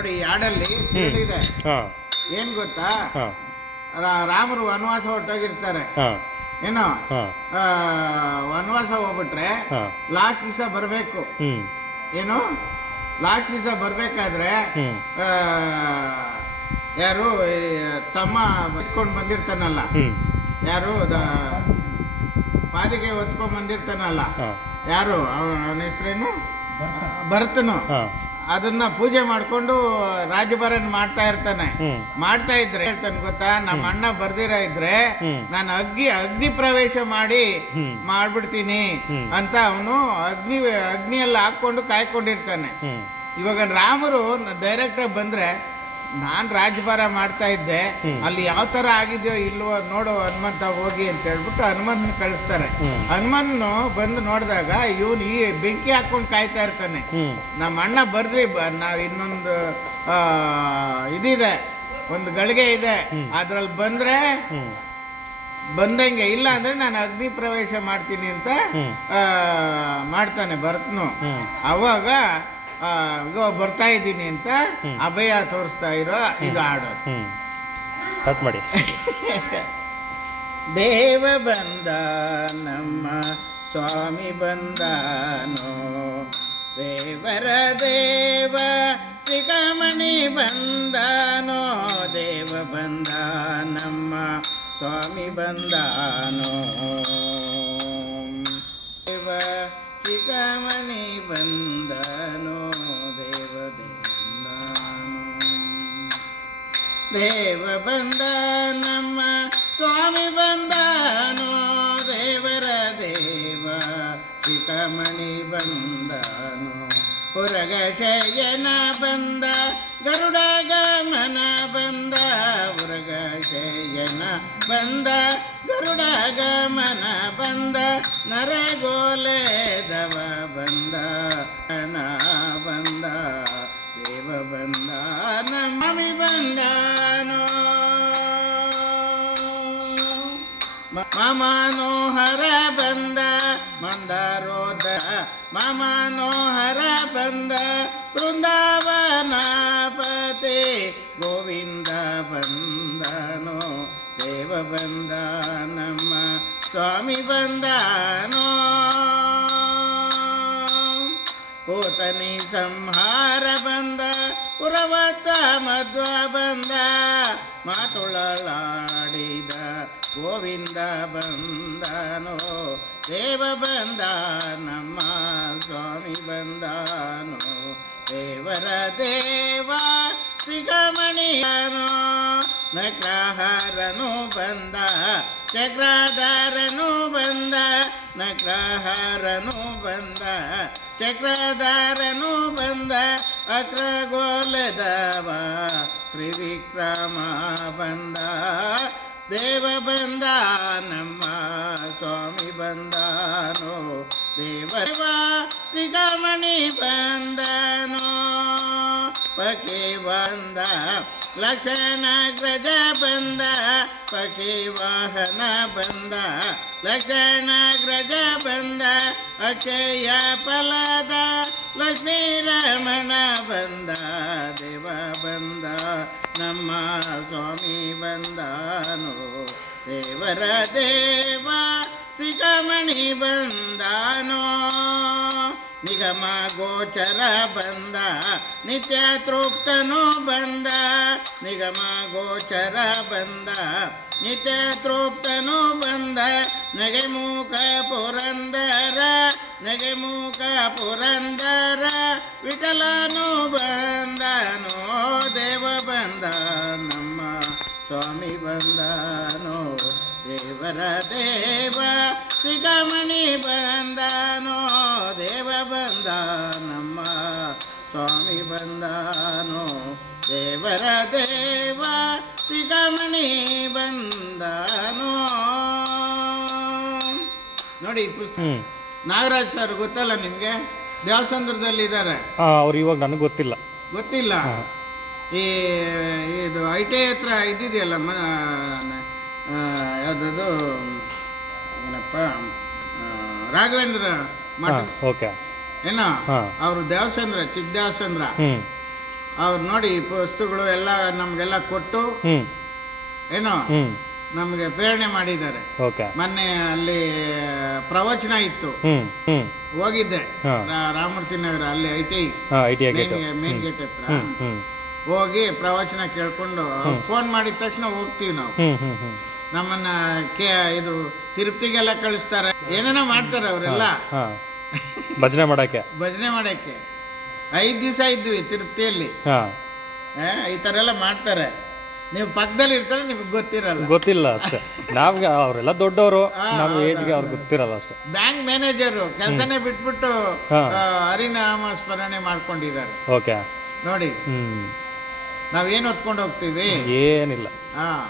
ನೋಡಿ ಈ ಹಾಡಲ್ಲಿ ತಿಳಿದೆ ಹಾಂ ಏನ್ ಗೊತ್ತಾ, ಹಾಂ ರಾಮರು ವನವಾಸ ಹೊರಟೋಗಿರ್ತಾರೆ ಹಾಂ ಏನೋ, ಹಾಂ ವನವಾಸ ಹೋಗ್ಬಿಟ್ರೆ ಹಾಂ ಲಾಸ್ಟ್ ದಿವಸ ಬರಬೇಕು. ಹ್ಞೂ ಏನು ಲಾಸ್ಟ್ ದಿವಸ ಬರ್ಬೇಕಾದ್ರೆ ಹ್ಞೂ ಯಾರು ಈ ತಮ್ಮ ಹೊತ್ಕೊಂಡು ಬಂದಿರ್ತಾನಲ್ಲ, ಹ್ಞೂ ಯಾರು ಪಾದಿಗೆ ಹೊತ್ಕೊಂಡ್ ಬಂದಿರ್ತಾನಲ್ಲ, ಹಾಂ ಯಾರು ಅವನ ಹೆಸರೇನು, ಭರತನು. ಹಾಂ ಅದನ್ನ ಪೂಜೆ ಮಾಡ್ಕೊಂಡು ರಾಜಭರನ್ ಮಾಡ್ತಾ ಇರ್ತಾನೆ. ಹ್ಞೂ ಮಾಡ್ತಾ ಇದ್ರೆ ಹೇಳ್ತಾನೆ ಗೊತ್ತಾ, ನಮ್ಮ ಅಣ್ಣ ಬರ್ದಿರ ಇದ್ರೆ ಹ್ಞೂ ನಾನು ಅಗ್ನಿ ಪ್ರವೇಶ ಮಾಡಿ ಹ್ಞೂ ಮಾಡ್ಬಿಡ್ತೀನಿ ಹ್ಮ್. ಅಂತ ಅವನು ಅಗ್ನಿಯೆಲ್ಲ ಹಾಕೊಂಡು ಕಾಯ್ಕೊಂಡಿರ್ತಾನೆ. ಹ್ಞೂ ಇವಾಗ ರಾಮರು ಡೈರೆಕ್ಟಾಗಿ ಬಂದ್ರೆ, ನಾನು ರಾಜಭಾರ ಮಾಡ್ತಾ ಇದ್ದೆ, ಅಲ್ಲಿ ಯಾವ ಥರ ಆಗಿದೆಯೋ ಇಲ್ವೋ ನೋಡು ಹನುಮಂತ ಹೋಗಿ ಅಂತ ಹೇಳ್ಬಿಟ್ಟು ಹನುಮಂತನ ಕಳಿಸ್ತಾರೆ. ಹನುಮಂತನು ಬಂದು ನೋಡಿದಾಗ ಇವನು ಈ ಬೆಂಕಿ ಹಾಕೊಂಡು ಕಾಯ್ತಾ ಇರ್ತಾನೆ. ಹ್ಞೂ ನಮ್ಮ ಅಣ್ಣ ಬರ್ದ್ವಿ, ನಾವು ಇನ್ನೊಂದು ಇದಿದೆ, ಒಂದು ಗಳಿಗೆ ಇದೆ, ಅದ್ರಲ್ಲಿ ಬಂದ್ರೆ ಹ್ಞೂ ಬಂದಂಗೆ, ಇಲ್ಲ ಅಂದ್ರೆ ನಾನು ಅಗ್ನಿ ಪ್ರವೇಶ ಮಾಡ್ತೀನಿ ಅಂತ ಮಾಡ್ತಾನೆ ಭರತನು. ಹ್ಞೂ ಅವಾಗ ಇಗೋ ಬರ್ತಾ ಇದ್ದೀನಿ ಅಂತ ಅಭಯ ತೋರಿಸ್ತಾ ಇರೋ ಇದು ಹಾಡು. ಹ್ಞೂ ಕಟ್ ಮಾಡಿ. ದೇವ ಬಂದ ನಮ್ಮ ಸ್ವಾಮಿ ಬಂದಾನೋ, ದೇವರ ದೇವ ಶ್ರೀಕಮಣಿ ಬಂದಾನೋ, ದೇವ ಬಂದ ನಮ್ಮ ಸ್ವಾಮಿ ಬಂದಾನೋ, ದೇವ ಶ್ರೀಕಮಣಿ ಬಂದನೋ, ದೇವ ಬಂದಾನೋ, ದೇವ ಬಂದ ನಮ್ಮ ಸ್ವಾಮಿ ಬಂದಾನೋ, ದೇವರ ದೇವ ಶ್ರೀಕಮಣಿ ಬಂದನೋ, ಹೊರಗ ಶಯನ ಬಂದ ಗರುಡ ಗಮನ ಬಂದ, ಹೊರಗ ಶಯನ ಬಂದ ಗರುಡ ಗಮನ ಬಂದ, ನರಗೋಲೆದವ ಬಂದ ಹಣ ಬಂದ, ದೇವ ಬಂದ ನಮ್ಮಿ ಬಂದಾನೋ, ಮಮನೋಹರ ಬಂದ ಮಂದಾರೋದ, ಮಮನೋಹರ ಬಂದ ಬೃಂದಾವನಪತಿ, ಗೋವಿಂದ ಬಂದನೋ, ದೇವ ಬಂದ ನಮ್ಮ ಸ್ವಾಮಿ ಬಂದನೋ, ಪೂತನಿ ಸಂಹಾರ ಬಂದ ಪುರವತ ಮಧ್ವ ಬಂದ, ಮಾತುಳಲಾಡಿದ ಗೋವಿಂದ ಬಂದನೋ, ದೇವ ಬಂದ ನಮ್ಮ ಸ್ವಾಮಿ ಬಂದನೋ, ದೇವರ ದೇವ ಶ್ರೀಕಮಣಿಯನೋ, ನಗ್ರಹಾರನು ಬಂದ ಚಕ್ರಧಾರನು ಬಂದ, ನಗ್ರಹಾರನು ಬಂದ ಚಕ್ರಧಾರನು ಬಂದ, ಅಕ್ರಗೋಲದವ ತ್ರಿವಿಕ್ರಮ ಬಂದ, ದೇವ ಬಂದ ನಮ್ಮ ಸ್ವಾಮಿ ಬಂದನೋ, ದೇವ ಶ್ರೀಕಮಣಿ ಬಂದನೋ, ಪಕ್ಷಿ ಬಂದ ಲಕ್ಷಣ ಗ್ರಜ ಬಂದ, ಪಕ್ಷಿ ವಾಹನ ಬಂದ ಲಕ್ಷಣ ಗ್ರಜ ಬಂದ, ಅಕ್ಷಯ ಫಲದ ಲಕ್ಷ್ಮೀ ರಮಣ ಬಂದ, ದೇವ ಬಂದ ನಮ್ಮ ಸ್ವಾಮಿ ಬಂದನೋ, ದೇವರ ದೇವ ಶ್ರೀಕಮಣಿ ಬಂದನೋ, ನಿಗಮ ಗೋಚರ ಬಂದ ನಿತ್ಯ ತೃಪ್ತನು ಬಂದ, ನಿಗಮ ಗೋಚರ ಬಂದ ನಿತ್ಯ ತೃಪ್ತನು ಬಂದ, ನಗೆಮುಖ ಪುರಂದರ ನಗೆಮುಖ ಪುರಂದರ ವಿಠಲನು ಬಂದನೋ, ದೇವ ಬಂದ ನಮ್ಮ ಸ್ವಾಮಿ ಬಂದನೋ, ದೇವರ ದೇವ ಶ್ರೀಕಮಣಿ ಬಂದನೋ, ದೇವ ಬಂದ ನಮ್ಮ ಸ್ವಾಮಿ ಬಂದನೋ, ದೇವರ ದೇವ ಶ್ರೀಕಮಣಿ ಬಂದನೋ. ನೋಡಿ ಈ ಪುಸ್ತಕ ನಾಗರಾಜ್ ಸರ್ ಗೊತ್ತಲ್ಲ ನಿಮಗೆ, ದೇವಸಂದ್ರದಲ್ಲಿ ಇದ್ದಾರೆ. ಅವ್ರು ಇವಾಗ ನನಗೆ ಗೊತ್ತಿಲ್ಲ. ಗೊತ್ತಿಲ್ಲ, ಈ ಇದು ಐಟೆ ಹತ್ರ ಇದ್ದಿದೆಯಲ್ಲ ಯಾವುದದು ಏನಪ್ಪ, ರಾಘವೇಂದ್ರ ಮಠ ಓಕೆ ಏನೋ, ಅವರು ದೇವಸಂದ್ರ ಚಿಕ್ಕ ದೇವಸಂದ್ರ ಅವ್ರು ನೋಡಿ ಈ ವಸ್ತುಗಳು ಎಲ್ಲ ನಮಗೆಲ್ಲ ಕೊಟ್ಟು ಹ್ಞೂ ಏನೋ ಹ್ಞೂ ನಮಗೆ ಪ್ರೇರಣೆ ಮಾಡಿದ್ದಾರೆ. ಓಕೆ. ಮೊನ್ನೆ ಅಲ್ಲಿ ಪ್ರವಚನ ಇತ್ತು, ಹ್ಞೂ ಹ್ಞೂ ಹೋಗಿದ್ದೆ. ಹಾಂ. ರಾಮಮೂರ್ತಿ ನಗರ ಅಲ್ಲಿ ಐಟಿ ಹಾಂ I T I gate. Main gate ಹತ್ರ ಹ್ಞೂ ಹ್ಞೂ ಹೋಗಿ ಪ್ರವಚನ ಕೇಳ್ಕೊಂಡು ಫೋನ್ ಮಾಡಿದ ತಕ್ಷಣ ಹೋಗ್ತೀವಿ ನಾವು. ಹ್ಞೂ ಹ್ಞೂ ಹ್ಞೂ ನಮ್ಮನ್ನ ಇದು ತಿರುಪತಿಗೆಲ್ಲ ಕಳಿಸ್ತಾರೆ, ಏನೇನೋ ಮಾಡ್ತಾರೆ ಅವರೆಲ್ಲ. ಹಾಂ ಭಜನೆ ಮಾಡೋಕ್ಕೆ. ಭಜನೆ ಮಾಡಕ್ಕೆ 5 ದಿವಸ ಇದ್ವಿ ತಿರುಪತಿಯಲ್ಲಿ. ಹಾಂ ಈ ಥರ ಎಲ್ಲ ಮಾಡ್ತಾರೆ. ನೀವು ಪಕ್ಕದಲ್ಲಿ ಇರ್ತಾರೆ, ನಿಮ್ಗೆ ಗೊತ್ತಿರಲ್ಲ. ಗೊತ್ತಿಲ್ಲ ಅಷ್ಟೇ ನಮ್ಗೆ. ಅವರೆಲ್ಲ ದೊಡ್ಡವರು, ನಮ್ಮ ಏಜ್ಗೆ ಅವ್ರಿಗೆ ಗೊತ್ತಿರಲ್ಲ ಅಷ್ಟೇ. ಬ್ಯಾಂಕ್ ಮ್ಯಾನೇಜರು ಕೆಲಸನೇ ಬಿಟ್ಬಿಟ್ಟು ಹಾ. ಹರಿನಾಮ ಸ್ಮರಣೆ ಮಾಡ್ಕೊಂಡಿದ್ದಾರೆ ಓಕೆ. ನೋಡಿ. ಹ್ಞೂ ನಾವೇನು ಹೊತ್ಕೊಂಡು ಹೋಗ್ತೀವಿ? ಏನಿಲ್ಲ. ಹಾಂ